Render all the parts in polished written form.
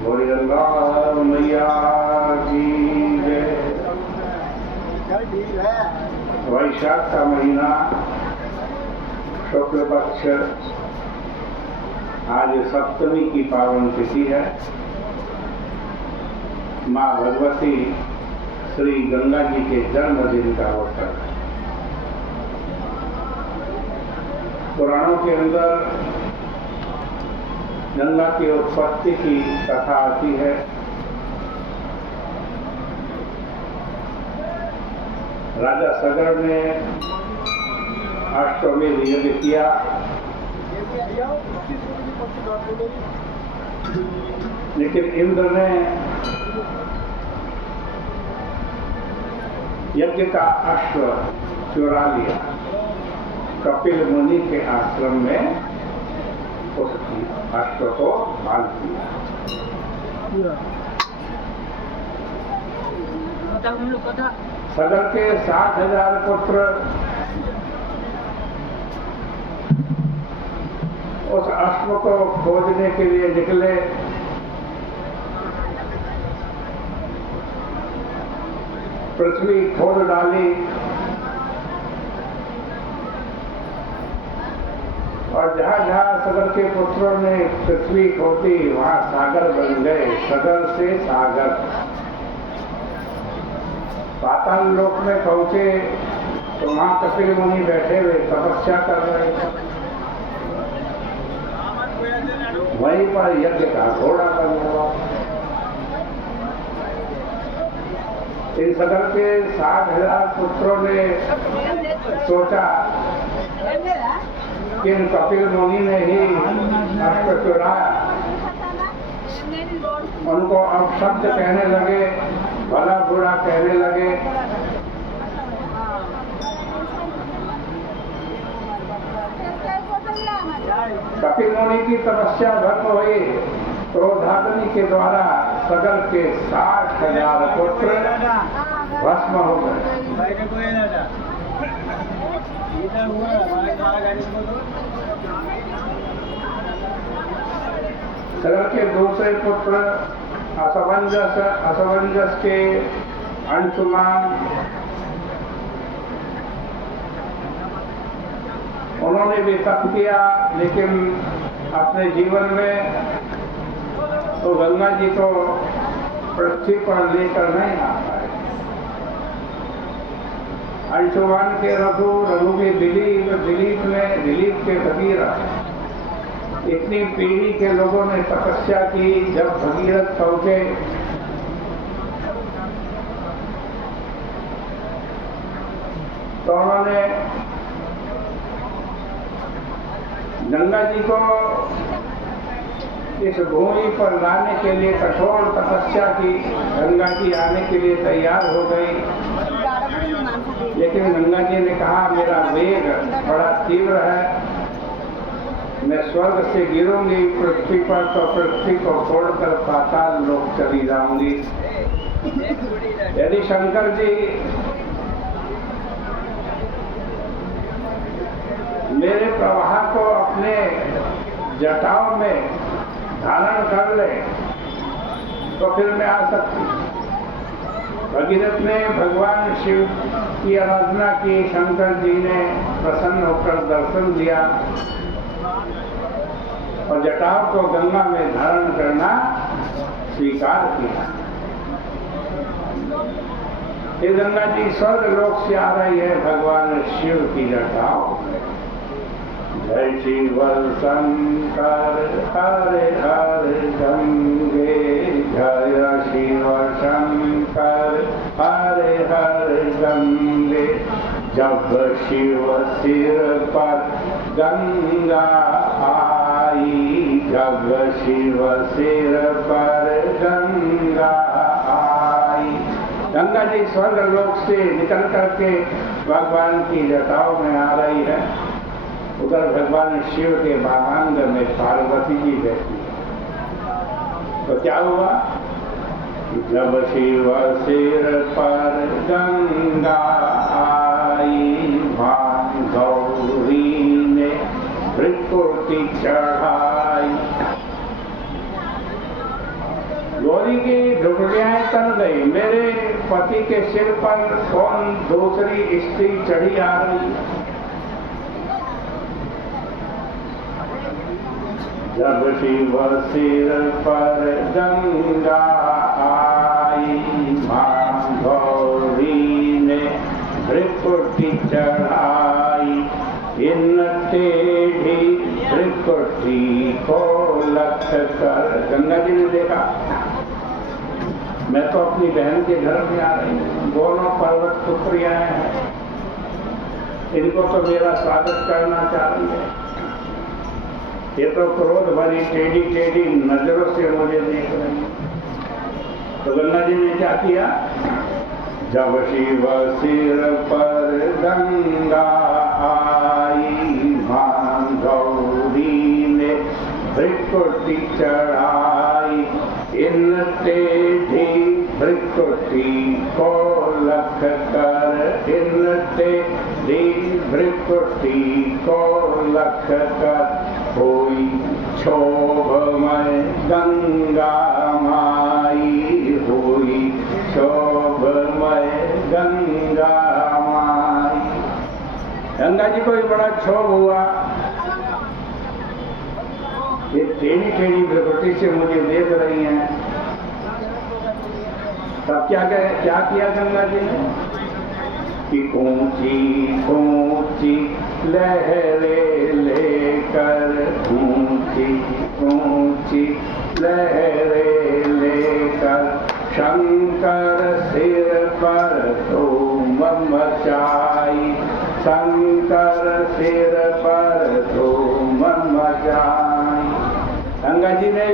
बोले अल्लाह मैया की जय। वैशाख का महीना शुक्ल पक्ष आज सप्तमी की पावन तिथि है। माँ भगवती श्री गंगा जी के जन्मदिन का अवसर है। पुराणों के अंदर गंगा की उत्पत्ति की कथा आती है। राजा सगर ने अश्वमेध यज्ञ किया, लेकिन इंद्र ने यज्ञ का अश्व चुरा लिया। कपिल मुनि के आश्रम में उस अश्व को बांध दिया। सगर के 60,000 पुत्र उस अश्व को खोजने के लिए निकले। पृथ्वी खोद डाली और जहाँ जहाँ सगर के पुत्रों ने पृथ्वी खोदी वहाँ सागर बन गए। सगर से सागर पाताल लोक में पहुंचे तो वहाँ कपिल मुनि बैठे हुए तपस्या कर रहे थे। वहीं पर यज्ञ का घोड़ा बन हुआ। इन सगर के 60,000 पुत्रों ने सोचा कि इन कपिल मुनि ने ही अश्व चुराया। उनको अपशब्द कहने लगे, भला बुरा कहने लगे। कपिल मुनि की तपस्या भंग हुई। क्रोधाग्नि के द्वारा सगर के 60,000 पुत्र भस्म हो गए। सगर के दूसरे पुत्र असमंजस के अंशुमान, उन्होंने भी तप किया, लेकिन अपने जीवन में तो गंगा जी को पृथ्वी पर लेकर नहीं आ पाए। अंशुमान के रघु, रघु के दिलीप के भगीरथ। इतनी पीढ़ी के लोगों ने तपस्या की। जब भगीरथ पहुंचे तो उन्होंने गंगा जी को इस भूमि पर लाने के लिए कठोर तपस्या की। गंगा जी आने के लिए तैयार हो गई, लेकिन गंगा जी ने कहा मेरा वेग बड़ा तीव्र है, मैं स्वर्ग से गिरूंगी पृथ्वी पर तो पृथ्वी को छोड़कर पाताल लोक चली जाऊंगी। यदि शंकर जी मेरे प्रवाह को अपने जटाओं में धारण कर ले तो फिर मैं आ सकती। भगीरथ ने भगवान शिव की आराधना की। शंकर जी ने प्रसन्न होकर दर्शन दिया और जटाओं को गंगा में धारण करना स्वीकार किया। ये गंगा जी स्वर्ग लोक से आ रही है भगवान शिव की जटाओं। जय शिव शंकर हरे हरे गंगे, जय शिव शंकर हरे हरे गंगे। जब शिव सिर पर गंगा आई, जब शिव सिर पर गंगा आई। गंगा जी स्वर्ग लोक से निकल करके भगवान की जटाओं में आ रही है। उधर भगवान शिव के वामांग में पार्वती जी बैठी है। तो क्या हुआ? जब शिव सिर पर गंगा आई, भान गौरी ने भृकुटी चढ़ाई। झुर्रियाँ तन गई, मेरे पति के सिर पर कौन दूसरी स्त्री चढ़ी आ रही। जब शिव सिर पर गंगा आई, मां गौरी ने भृकुटी चढ़ाई, इन टेढ़ी भृकुटी को लक्ष्य कर। गंगा जी ने देखा मैं तो अपनी बहन के घर में आ रही हूँ, दोनों पर्वत पुत्रियां हैं, इनको तो मेरा स्वागत करना चाहिए, ये तो क्रोध भरी टेढ़ी टेढ़ी नजरों से मुझे देख रही है। तो गंगा जी ने क्या किया, जब शिव सिर पर गंगा आई, मां गौरी ने भृकुटी चढ़ाई, इन टेढ़ी भृकुटी को लक्ष्य कर, इन टेढ़ी भृकुटी को लक्ष्य कर, हुई क्षोभमय गंगा माई, हुई क्षोभमय गंगा माई। गंगा जी को भी बड़ा क्षोभ हुआ, ये टेढ़ी टेढ़ी भृकुटी से मुझे देख रही हैं। तब क्या किया गंगा जी ने कि ऊंची ऊंची लहरें लेकर, ऊंची ऊंची लहरें लेकर, शंकर सिर पर धूम मचाई, शंकर सिर पर धूम मचाई। गंगा जी ने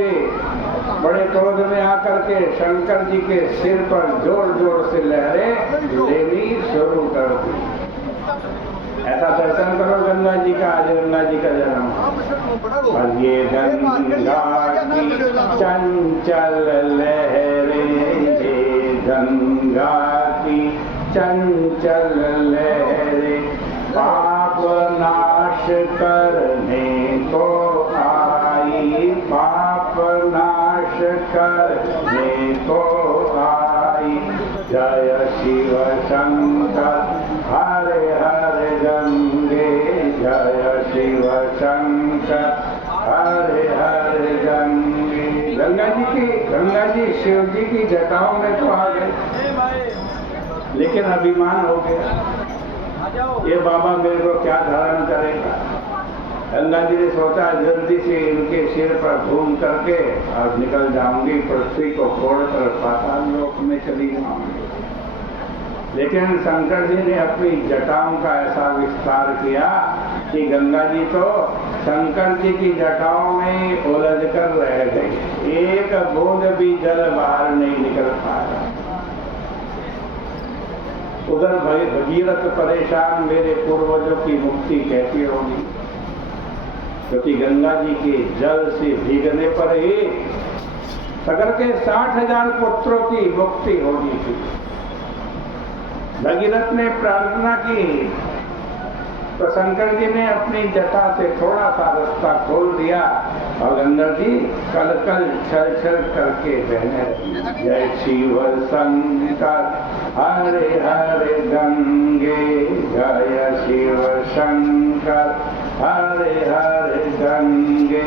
बड़े क्रोध में आकर के शंकर जी के सिर पर जोर जोर से लहरें लेनी शुरू कर दी। ऐसा दर्शन करो गंगा जी का, आज गंगा जी का जन्म। और ये गंगा की चंचल लहरें, ये गंगा की चंचल लहरें, पाप नाश करने को आई, पाप नाश करने को आई। जय शिव शंकर हरे हरे गंगे, जय शिव शंकर हरे हरे गंगे। गंगा जी शिव जी की जटाओं में तो आ गए, लेकिन अभिमान हो गया, ये बाबा मेरे को क्या धारण करेगा। गंगा जी ने सोचा जल्दी से इनके सिर पर घूम करके और निकल जाऊंगी, पृथ्वी को छोड़कर पाताल लोक में चली जाऊंगी। लेकिन शंकर जी ने अपनी जटाओं का ऐसा विस्तार किया कि गंगा जी तो शंकर जी की जटाओं में उलझ कर रह गई, एक बूंद भी जल बाहर नहीं निकल पाया। उधर भगीरथ परेशान, मेरे पूर्वजों की मुक्ति कैसी होगी, क्योंकि गंगा जी के जल से भीगने पर ही सगर के 60,000 पुत्रों की मुक्ति होनी थी। भगीरथ ने प्रार्थना की तो शंकर जी ने अपनी जटा से थोड़ा सा रास्ता खोल दिया और गंगा जी कल कल छल छल करके बहने लगी। जय शिव शंकर हरे हरे गंगे, जय शिव शंकर हरे हरे गंगे।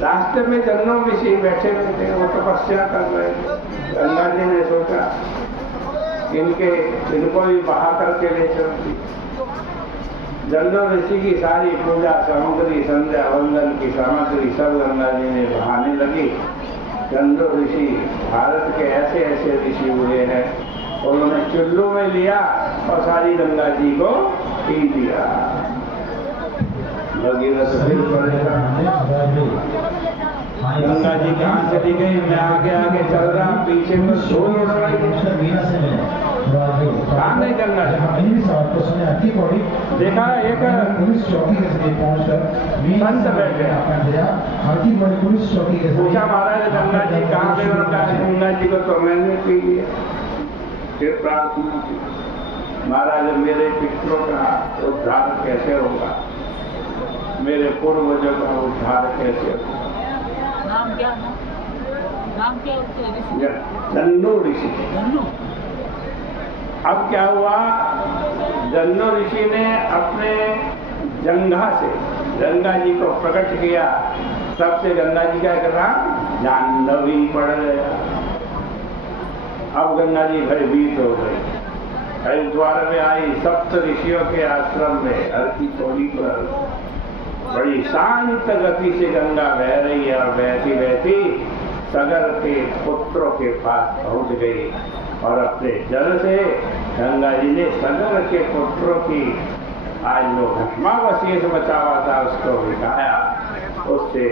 रास्ते में जन्नों ऋषि बैठे हुए थे, वो तपस्या कर रहे थे। गंगा जी ने सोचा इनको भी बहा करके ले चलती। जन्नों ऋषि की सारी पूजा सामग्री, संध्या वंदन की सामग्री सब गंगा जी ने बहाने लगी। जन्नों ऋषि भारत के ऐसे ऐसे ऋषि हुए हैं, उन्होंने चुल्लू में लिया और सारी गंगा जी को पी दिया। भगीरथ फिर परेशान, गंगा जी कहाँ चली गई, मैं आगे आगे चल रहा, पीछे में धूल उड़ रही है, कहाँ गई गंगा जी। देखा एक संत बैठे, पूछा महाराज गंगा जी कहाँ गई, उन्होंने कहा गंगा जी को तो मैंने पी लिया। फिर प्रार्थना की, महाराज मेरे पितरों का उद्धार कैसे होगा, मेरे पूर्वजों का उद्धार कैसे होगा। नाम क्या है? नाम क्या उसका ऋषि? जन्नू ऋषि। जन्नू। अब क्या हुआ, जन्नू ऋषि ने अपने जंघा से गंगा जी को प्रकट किया, तब से गंगा जी का एक नाम जाह्नवी पड़ गया। अब गंगा जी भयभीत हो गई, हरिद्वार में आई, सप्त ऋषियों के आश्रम में हर की पौड़ी पर बड़ी शांत गति से गंगा बह रही है और बहती बहती सगर के पुत्रों के पास पहुंच गई और अपने जल से गंगा जी ने सगर के पुत्रों की आज जो भस्मावशेष बचा हुआ था उसको मिटाया। उससे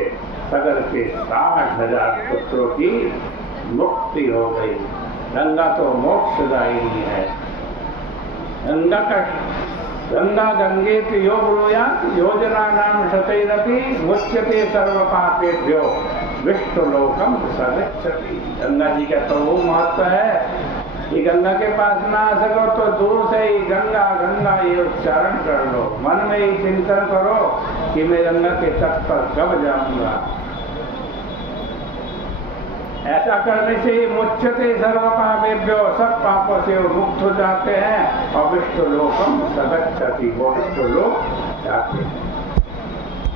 सगर के 60,000 पुत्रों की मुक्ति हो गई। गंगा तो मोक्षदायिनी है। गंगा गंगेत यो ब्रूयात् योजना नाम शतैरपि मुच्यते सर्व पापेभ्यो विष्णुलोकम स गच्छति। गंगा जी का तो वो महत्व है कि गंगा के पास ना आ सको तो दूर से ही गंगा गंगा ये उच्चारण कर लो, मन में ही चिंतन करो कि मैं गंगा के तट पर कब जाऊंगा। ऐसा करने से ही मुच्यते सर्व पापेभ्यो, सब पापों से वो मुक्त हो जाते हैं और विष्णुलोकम स गच्छति, वो विष्णुलोक जाते हैं।